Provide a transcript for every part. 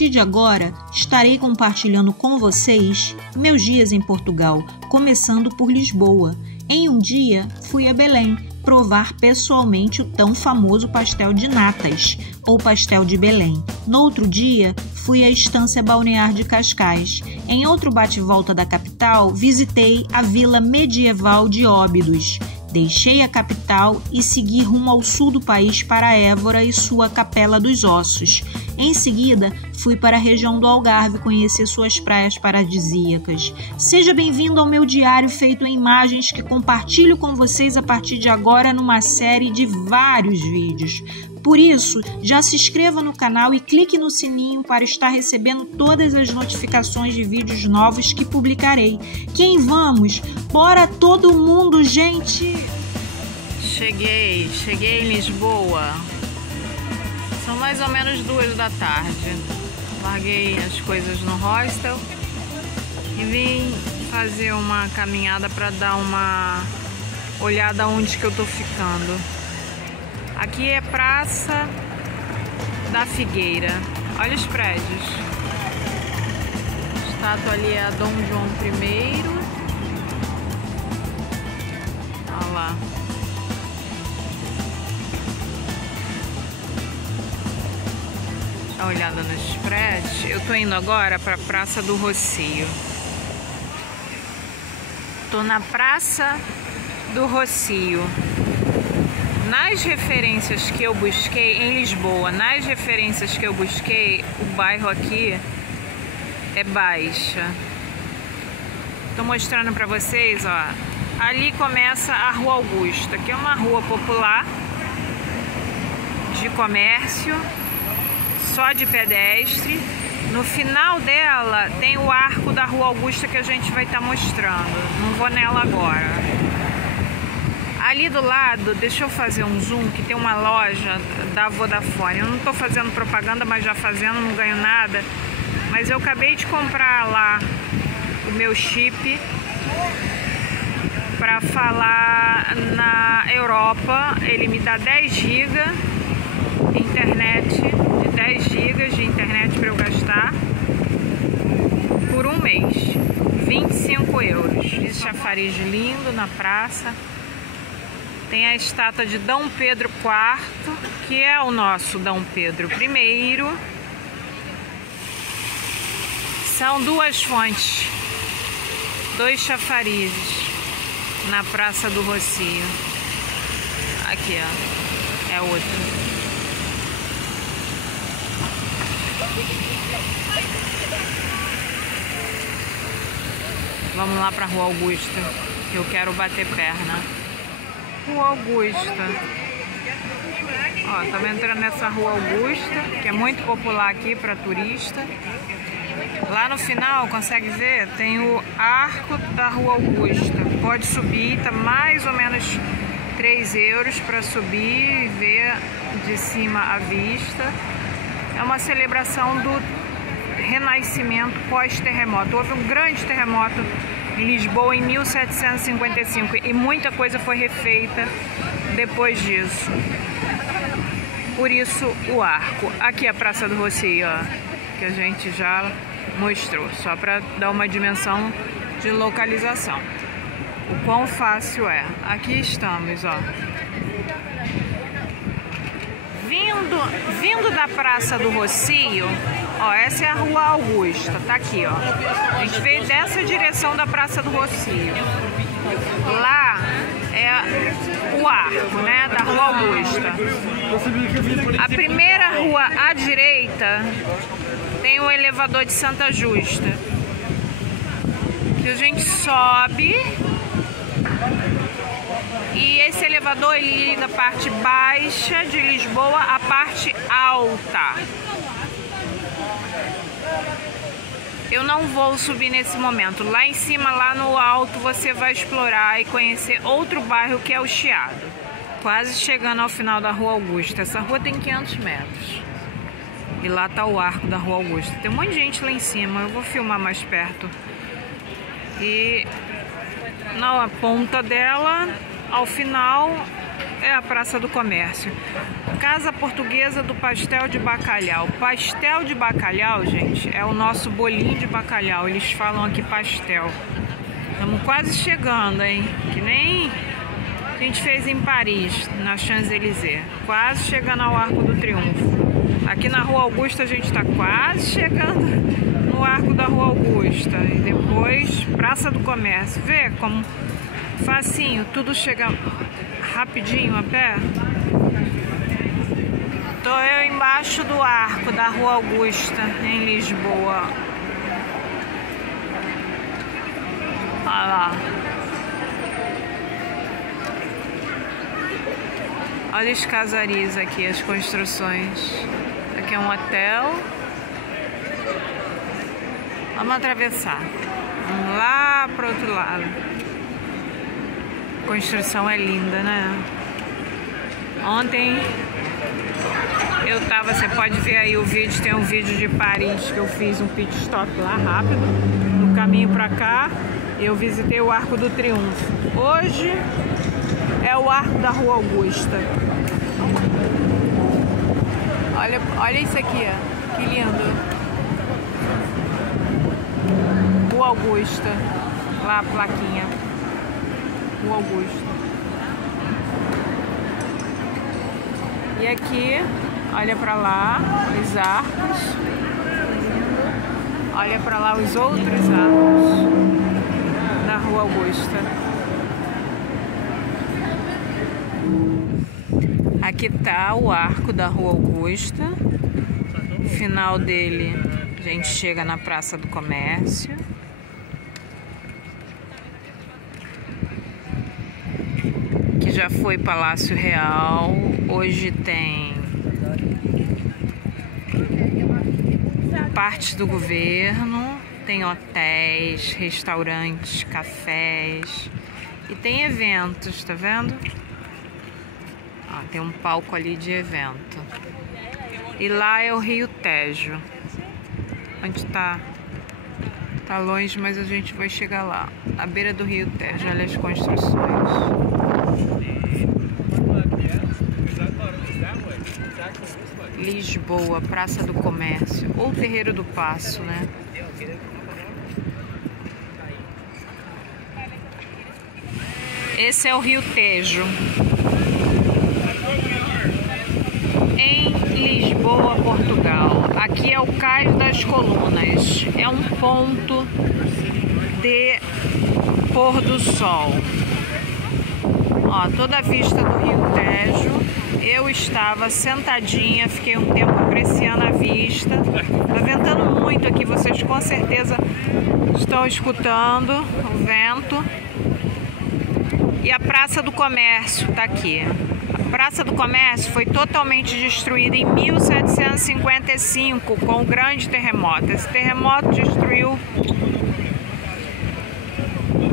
partir de agora, estarei compartilhando com vocês meus dias em Portugal, começando por Lisboa. Em um dia, fui a Belém provar pessoalmente o tão famoso pastel de natas, ou pastel de Belém. No outro dia, fui à Estância Balnear de Cascais. Em outro bate-volta da capital, visitei a Vila Medieval de Óbidos. Deixei a capital e segui rumo ao sul do país para Évora e sua Capela dos Ossos. Em seguida, fui para a região do Algarve conhecer suas praias paradisíacas. Seja bem-vindo ao meu diário feito em imagens que compartilho com vocês a partir de agora numa série de vários vídeos. Por isso, já se inscreva no canal e clique no sininho para estar recebendo todas as notificações de vídeos novos que publicarei. Quem vamos? Bora todo mundo, gente! Cheguei em Lisboa. São mais ou menos 2 da tarde. Larguei as coisas no hostel e vim fazer uma caminhada para dar uma olhada onde que eu tô ficando. Aqui é Praça da Figueira. Olha os prédios. A estátua ali é a Dom João I. Olha lá. Dá uma olhada nos prédios. Eu tô indo agora para a Praça do Rossio. Tô na Praça do Rossio. Nas referências que eu busquei em Lisboa, o bairro aqui é Baixa. Tô mostrando para vocês, ó. Ali começa a Rua Augusta, que é uma rua popular de comércio, só de pedestre. No final dela tem o arco da Rua Augusta que a gente vai estar mostrando. Não vou nela agora. Ali do lado, deixa eu fazer um zoom, que tem uma loja da Vodafone. Eu não tô fazendo propaganda, mas já fazendo, não ganho nada. Mas eu acabei de comprar lá o meu chip para falar na Europa. Ele me dá 10 GB de internet, de 10 GB de internet para eu gastar por um mês. 25 euros. Esse chafariz lindo na praça. Tem a estátua de Dom Pedro IV, que é o nosso Dom Pedro I. São 2 fontes, 2 chafarizes na Praça do Rossio. Aqui, ó, é outro. Vamos lá para a Rua Augusta, que eu quero bater perna. Rua Augusta. Ó, estamos entrando nessa Rua Augusta, que é muito popular aqui para turista. Lá no final, consegue ver, tem o arco da Rua Augusta. Pode subir, tá mais ou menos 3 euros para subir e ver de cima a vista. É uma celebração do renascimento pós-terremoto. Houve um grande terremoto em Lisboa em 1755 e muita coisa foi refeita depois disso. Por isso o arco. Aqui é a Praça do Rossio, ó, que a gente já mostrou, só para dar uma dimensão de localização. O quão fácil é. Aqui estamos, ó. Vindo da Praça do Rossio, ó, essa é a Rua Augusta, tá aqui, ó. A gente veio dessa direção da Praça do Rossio. Lá é o arco, né, da Rua Augusta. A primeira rua à direita tem o elevador de Santa Justa, que a gente sobe. E esse elevador ele liga a parte baixa de Lisboa à parte alta. Eu não vou subir nesse momento. Lá em cima, lá no alto, você vai explorar e conhecer outro bairro que é o Chiado. Quase chegando ao final da Rua Augusta. Essa rua tem 500 metros. E lá tá o arco da Rua Augusta. Tem um monte de gente lá em cima. Eu vou filmar mais perto. E na ponta dela, ao final, é a Praça do Comércio. Casa Portuguesa do Pastel de Bacalhau. Pastel de bacalhau, gente, é o nosso bolinho de bacalhau. Eles falam aqui pastel. Estamos quase chegando, hein? Que nem a gente fez em Paris, na Champs-Élysées. Quase chegando ao Arco do Triunfo. Aqui na Rua Augusta a gente está quase chegando no Arco da Rua Augusta. E depois Praça do Comércio. Vê como facinho, tudo chega rapidinho a pé. Tô eu embaixo do arco da Rua Augusta, em Lisboa. Olha lá. Olha os casarias aqui, as construções. Aqui é um hotel. Vamos atravessar. Vamos lá para o outro lado. A construção é linda, né? Ontem eu tava, você pode ver aí o vídeo, tem um vídeo de Paris que eu fiz um pit stop lá rápido. No caminho para cá, eu visitei o Arco do Triunfo. Hoje é o Arco da Rua Augusta. Olha isso aqui, ó. Que lindo. Rua Augusta. Lá a plaquinha. Rua Augusta. E aqui, olha pra lá, os arcos. Olha pra lá os outros arcos da Rua Augusta. Aqui tá o arco da Rua Augusta. No final dele, a gente chega na Praça do Comércio. Que já foi Palácio Real. Hoje tem partes do governo. Tem hotéis, restaurantes, cafés. E tem eventos, tá vendo? Tem um palco ali de evento. E lá é o Rio Tejo. Onde tá? Tá longe, mas a gente vai chegar lá. À beira do Rio Tejo. Olha as construções. Lisboa, Praça do Comércio. Ou Terreiro do Paço, né? Esse é o Rio Tejo. Em Lisboa, Portugal. Aqui é o Cais das Colunas. É um ponto de pôr do sol. Ó, toda a vista do Rio Tejo. Eu estava sentadinha, fiquei um tempo apreciando a vista. Tá ventando muito aqui, vocês com certeza estão escutando o vento. E a Praça do Comércio tá aqui. A Praça do Comércio foi totalmente destruída em 1755 com o grande terremoto. Esse terremoto destruiu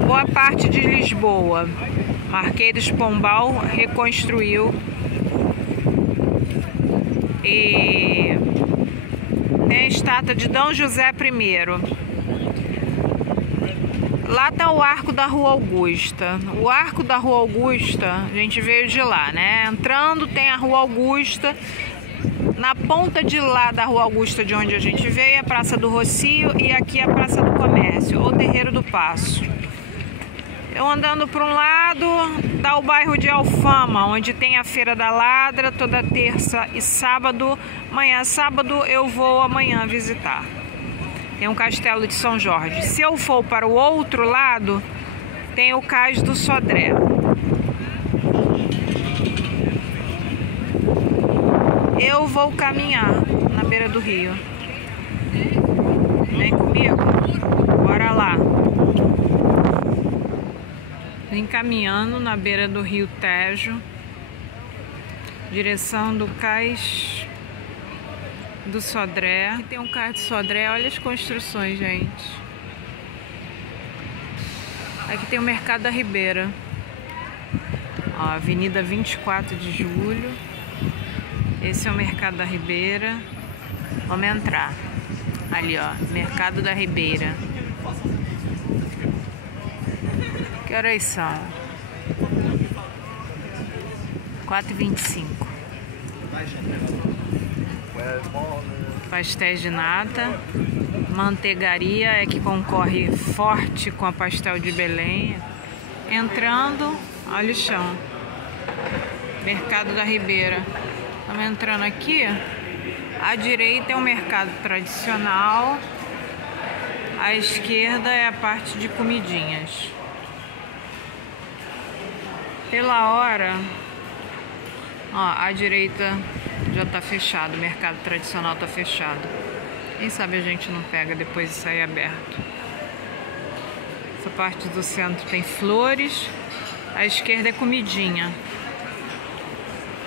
boa parte de Lisboa. Marquês de Pombal reconstruiu e tem a estátua de D. José I. Lá tá o Arco da Rua Augusta. O Arco da Rua Augusta, a gente veio de lá, né? Entrando tem a Rua Augusta. Na ponta de lá da Rua Augusta, de onde a gente veio, a Praça do Rocio e aqui a Praça do Comércio, ou Terreiro do Paço. Eu andando para um lado, tá o bairro de Alfama, onde tem a Feira da Ladra, toda terça e sábado. Amanhã, sábado, eu vou amanhã visitar. Tem um castelo de São Jorge. Se eu for para o outro lado, tem o Cais do Sodré. Eu vou caminhar na beira do rio. Vem comigo? Bora lá. Vem caminhando na beira do Rio Tejo. Direção do Cais do Sodré. Aqui tem um Cais do Sodré, olha as construções, gente. Aqui tem o Mercado da Ribeira. Ó, Avenida 24 de Julho. Esse é o Mercado da Ribeira. Vamos entrar. Ali, ó, Mercado da Ribeira. Que horas são? 4,25. Pastéis de nata. Manteigaria é que concorre forte com a Pastel de Belém. Entrando, olha o chão. Mercado da Ribeira. Estamos entrando aqui. À direita é o mercado tradicional. À esquerda é a parte de comidinhas. Pela hora, ó, à direita já tá fechado, o mercado tradicional tá fechado. Quem sabe a gente não pega depois de sair aberto. Essa parte do centro tem flores, à esquerda é comidinha.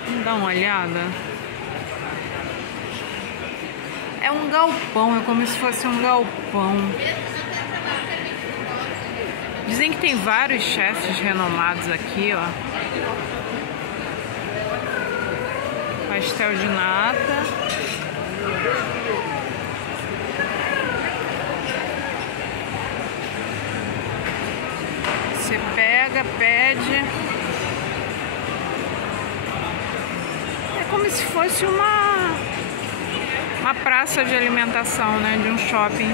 Vamos dar uma olhada. É um galpão, é como se fosse um galpão. Dizem que tem vários chefes renomados aqui, ó. Pastel de nata. Você pega, pede. É como se fosse uma praça de alimentação, né? De um shopping.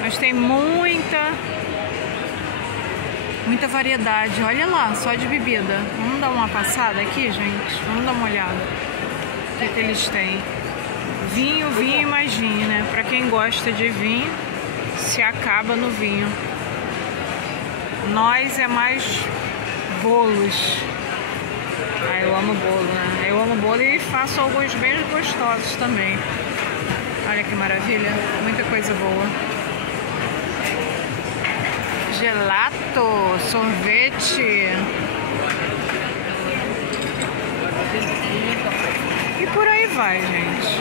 Mas tem muita variedade. Olha lá, só de bebida. Vamos dar uma passada aqui, gente? Vamos dar uma olhada. O que eles têm? Vinho e mais vinho, né? Pra quem gosta de vinho, se acaba no vinho. Nós é mais bolos. Ah, eu amo bolo, né? Eu amo bolo e faço alguns bem gostosos também. Olha que maravilha. Muita coisa boa. Gelato, sorvete. E por aí vai, gente.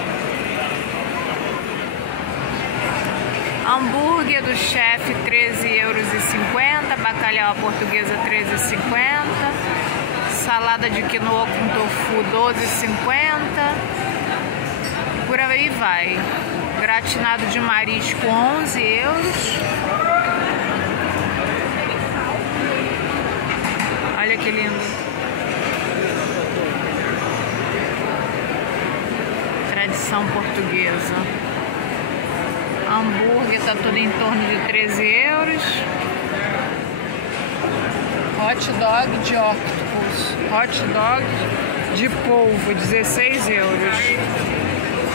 Hambúrguer do chefe, €13,50. Bacalhau à portuguesa, €13,50. Salada de quinoa com tofu, $12,50. Por aí vai. Gratinado de marisco, €11. Olha que lindo. Tradição portuguesa. Hambúrguer tá tudo em torno de €13. Hot dog de octopus. Hot dog de polvo, €16.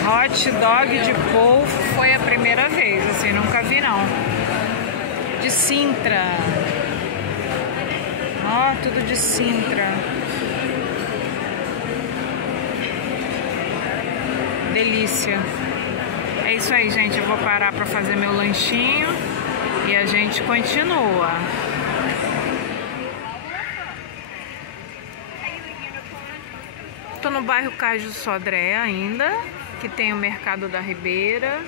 Hot dog de polvo foi a primeira vez, assim, nunca vi não. De Sintra. Ó, tudo de Sintra. Delícia. É isso aí, gente. Eu vou parar para fazer meu lanchinho e a gente continua. Tô no bairro Cais do Sodré ainda, que tem o Mercado da Ribeira.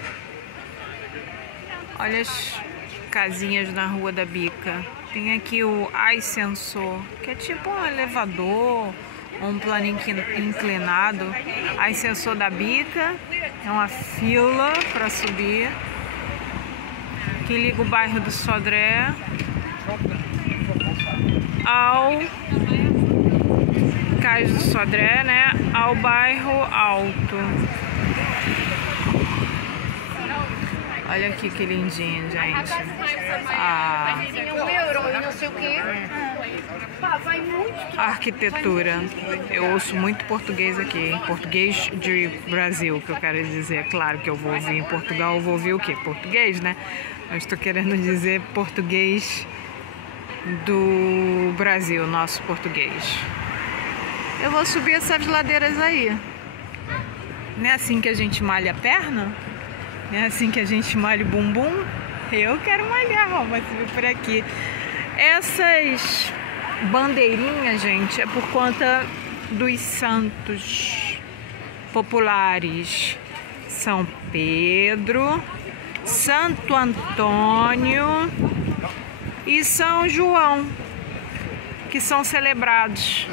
Olha as casinhas na Rua da Bica. Tem aqui o Ascensor, que é tipo um elevador, um plano inclinado. Ascensor da Bica, é uma fila para subir, que liga o bairro do Sodré ao Cais do Sodré, né, ao bairro Alto. Olha aqui que lindinho, gente. A arquitetura. Eu ouço muito português aqui. Português de Brasil, que eu quero dizer. Claro que eu vou ouvir em Portugal, eu vou ouvir o quê? Português, né? Mas estou querendo dizer português do Brasil, nosso português. Eu vou subir essas ladeiras aí. Não é assim que a gente malha a perna? Não é assim que a gente malha o bumbum? Eu quero malhar, ó, vai subir por aqui. Essas bandeirinhas, gente, é por conta dos santos populares. São Pedro, Santo Antônio e São João, que são celebrados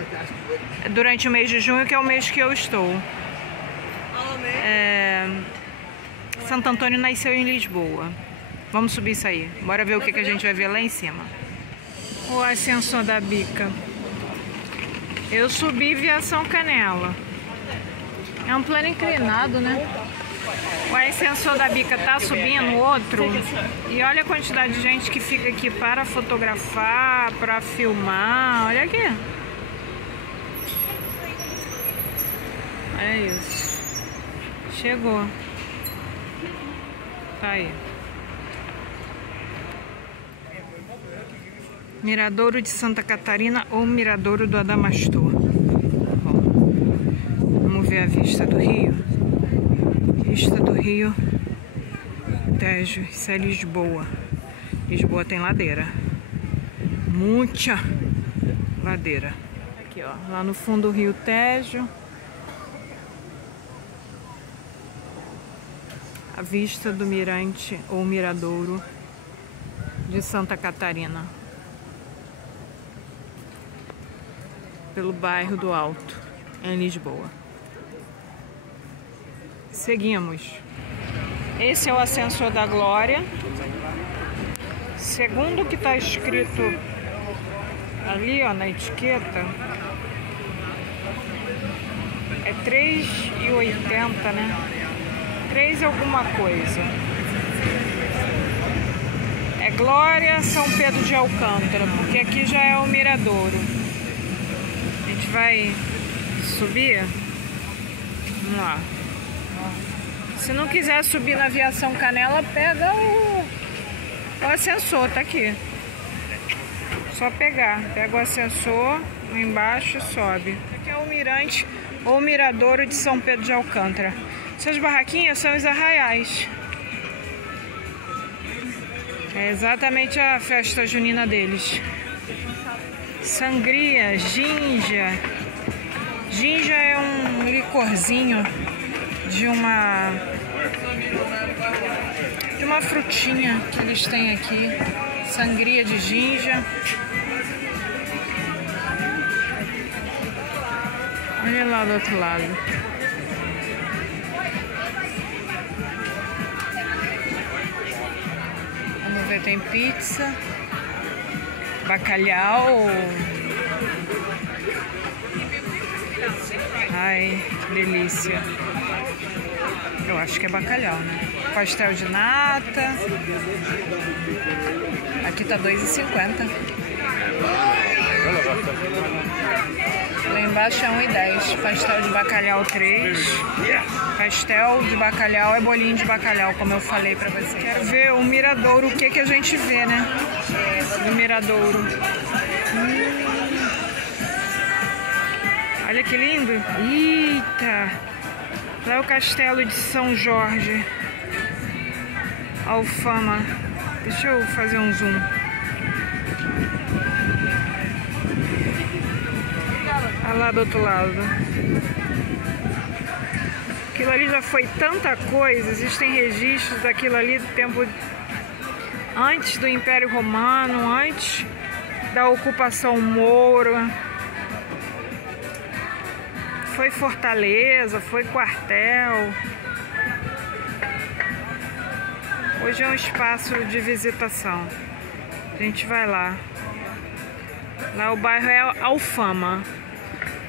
durante o mês de junho, que é o mês que eu estou. Santo Antônio nasceu em Lisboa. Vamos subir isso aí. Bora ver o que a gente vai ver lá em cima. O Ascensor da Bica. Eu subi Viação Canela. É um plano inclinado, né? O ascensor da Bica tá subindo, outro. E olha a quantidade de gente que fica aqui para fotografar, para filmar. Olha aqui. É isso. Chegou. Tá aí. Miradouro de Santa Catarina ou Miradouro do Adamastor. Vamos ver a vista do rio. Vista do rio Tejo. Isso é Lisboa. Lisboa tem ladeira. Muita ladeira. Aqui, ó. Lá no fundo do rio Tejo. A vista do mirante ou miradouro de Santa Catarina. Pelo bairro do Alto, em Lisboa. Seguimos. Esse é o ascensor da Glória. Segundo o que está escrito ali, ó, na etiqueta, é R$3,80, né? 3 alguma coisa. É Glória São Pedro de Alcântara, porque aqui já é o miradouro. A gente vai subir. Vamos lá. Se não quiser subir na Viação Canela, pega o ascensor, tá aqui. Só pegar. Pega o ascensor, lá embaixo e sobe. Aqui é o mirante ou miradouro de São Pedro de Alcântara. Essas barraquinhas são os arraiais. É exatamente a festa junina deles. Sangria, ginja. Ginja é um licorzinho de uma frutinha que eles têm aqui. Sangria de ginja. Olha lá do outro lado. Vamos ver, tem pizza, bacalhau. Ai, que delícia. Eu acho que é bacalhau, né? Pastel de nata. Aqui tá R$2,50. Lá embaixo é R$1,10. Pastel de bacalhau 3. Pastel de bacalhau é bolinho de bacalhau, como eu falei pra você. Quero ver o miradouro, o que que a gente vê, né? Do miradouro. Olha que lindo. Eita! Lá é o castelo de São Jorge. Alfama. Deixa eu fazer um zoom. Olha lá do outro lado. Aquilo ali já foi tanta coisa. Existem registros daquilo ali do tempo antes do Império Romano, antes da ocupação moura. Foi fortaleza, foi quartel. Hoje é um espaço de visitação. A gente vai lá. Lá o bairro é Alfama.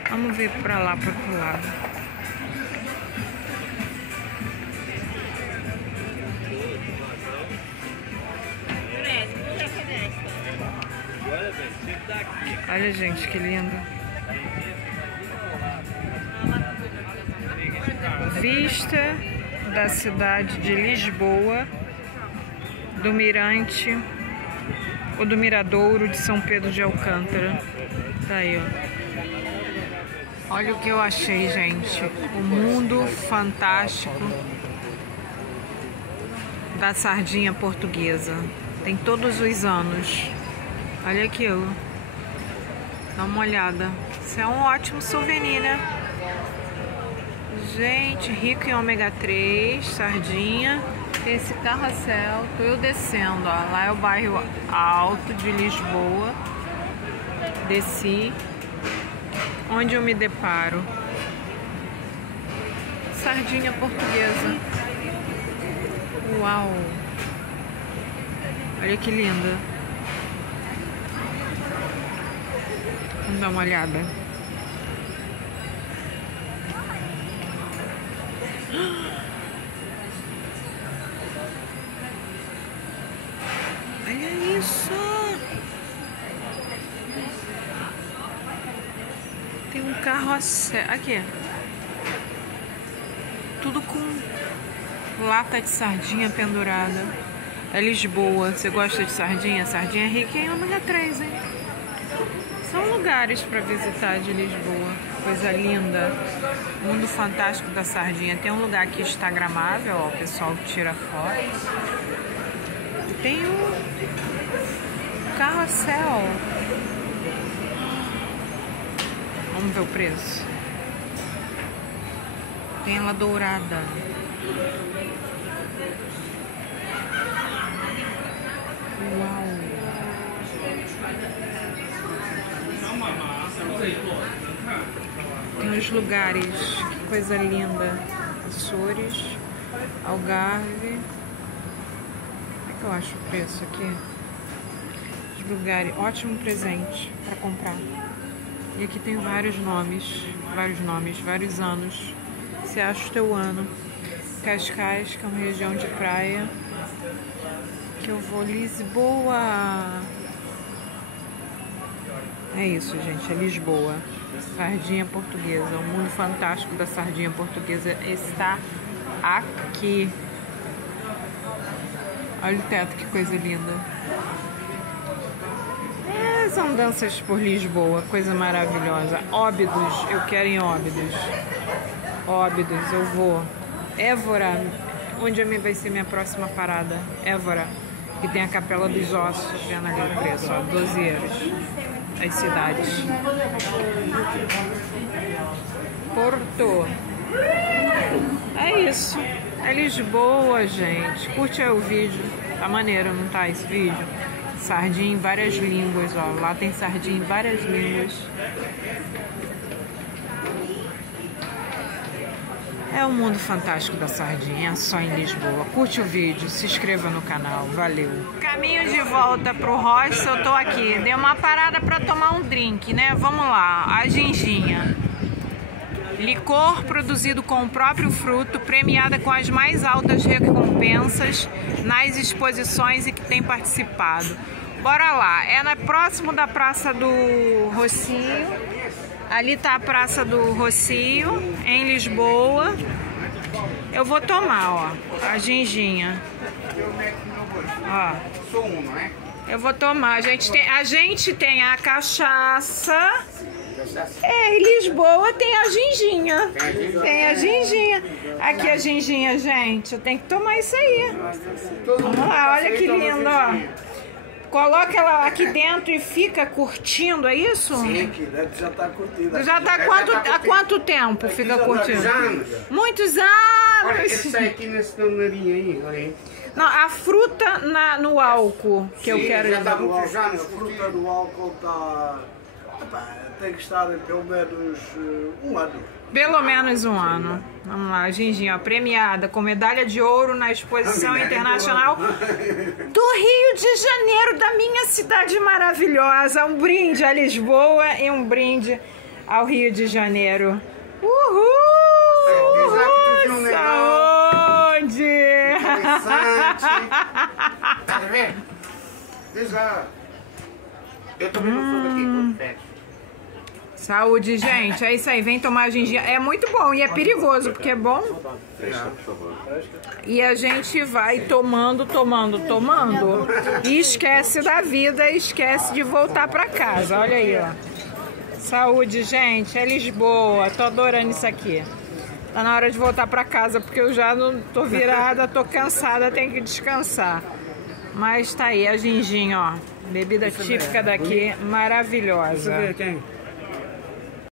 Vamos ver pra lá, pro outro lado. Olha, gente, que lindo. Vista da cidade de Lisboa, do mirante ou do miradouro de São Pedro de Alcântara. Tá aí, ó. Olha o que eu achei, gente. O mundo fantástico da sardinha portuguesa. Tem todos os anos. Olha aquilo. Dá uma olhada. Isso é um ótimo souvenir, né? Gente, rico em ômega 3, sardinha. Tem esse carrossel. Tô eu descendo, ó. Lá é o bairro Alto de Lisboa. Desci. Onde eu me deparo? Sardinha portuguesa. Uau! Olha que linda. Vamos dar uma olhada. Olha isso! Tem um carrossel. Aqui. Tudo com lata de sardinha pendurada. É Lisboa. Você gosta de sardinha? Sardinha é rica em ômega 3, hein? São lugares para visitar de Lisboa. Coisa linda. Mundo fantástico da sardinha. Tem um lugar aqui instagramável, ó. O pessoal tira foto. E tem o carrossel. Vamos ver o preço. Tem ela dourada. Uau! Tem os lugares, que coisa linda. Açores, Algarve. Como é que eu acho o preço aqui? Os lugares, ótimo presente para comprar. E aqui tem vários nomes, vários anos. Você acha o teu ano. Cascais, que é uma região de praia. Que eu vou Lisboa. É isso, gente, é Lisboa. Sardinha portuguesa. O mundo fantástico da sardinha portuguesa está aqui. Olha o teto, que coisa linda. As andanças por Lisboa, coisa maravilhosa. Óbidos, eu quero em Óbidos. Óbidos, eu vou. Évora, onde vai ser minha próxima parada? Évora, que tem a Capela dos Ossos, vendo ali o preço, ó, 12 euros. As cidades. Porto. É isso. É Lisboa, gente. Curte aí o vídeo. Tá maneiro, não tá esse vídeo? Sardinha em várias línguas, ó. Lá tem sardinha em várias línguas. É o mundo fantástico da sardinha, só em Lisboa. Curte o vídeo, se inscreva no canal. Valeu. Caminho de volta pro hostel, eu tô aqui. Dei uma parada pra tomar um drink, né? Vamos lá. A ginginha. Licor produzido com o próprio fruto, premiada com as mais altas recompensas nas exposições e que tem participado. Bora lá, é próximo da Praça do Rocio. Ali tá a Praça do Rocio, em Lisboa. Eu vou tomar, ó, a ginginha. Ó. Eu vou tomar. A gente tem a cachaça. É, em Lisboa tem a ginginha. Tem a ginginha. Aqui a ginginha, gente. Eu tenho que tomar isso aí. Vamos lá, olha que lindo, ó. Coloca ela aqui dentro e fica curtindo, é isso? Sim, que deve já estar curtida. Já tá há quanto tempo fica curtindo? Muitos anos. Muitos anos! Olha, esse sai aqui nesse narinho aí, olha aí. Não, a fruta no álcool que eu quero já dizer. está muitos anos. A fruta do álcool está... tem que estar pelo menos um ano. Pelo menos um ano. Vamos lá, ginginha, premiada com medalha de ouro na Exposição Internacional do Rio de Janeiro, da minha cidade maravilhosa. Um brinde a Lisboa e um brinde ao Rio de Janeiro. Uhul! Uhul! Saúde! Tá vendo? Diz lá. Eu também não sou daqui, tô perto. Saúde, gente. É isso aí. Vem tomar ginginha. É muito bom e é perigoso, porque é bom. E a gente vai tomando. E esquece da vida, esquece de voltar pra casa. Olha aí, ó. Saúde, gente. É Lisboa. Tô adorando isso aqui. Tá na hora de voltar pra casa, porque eu já não tô virada, tô cansada, tenho que descansar. Mas tá aí a ginginha, ó. Bebida típica daqui, maravilhosa.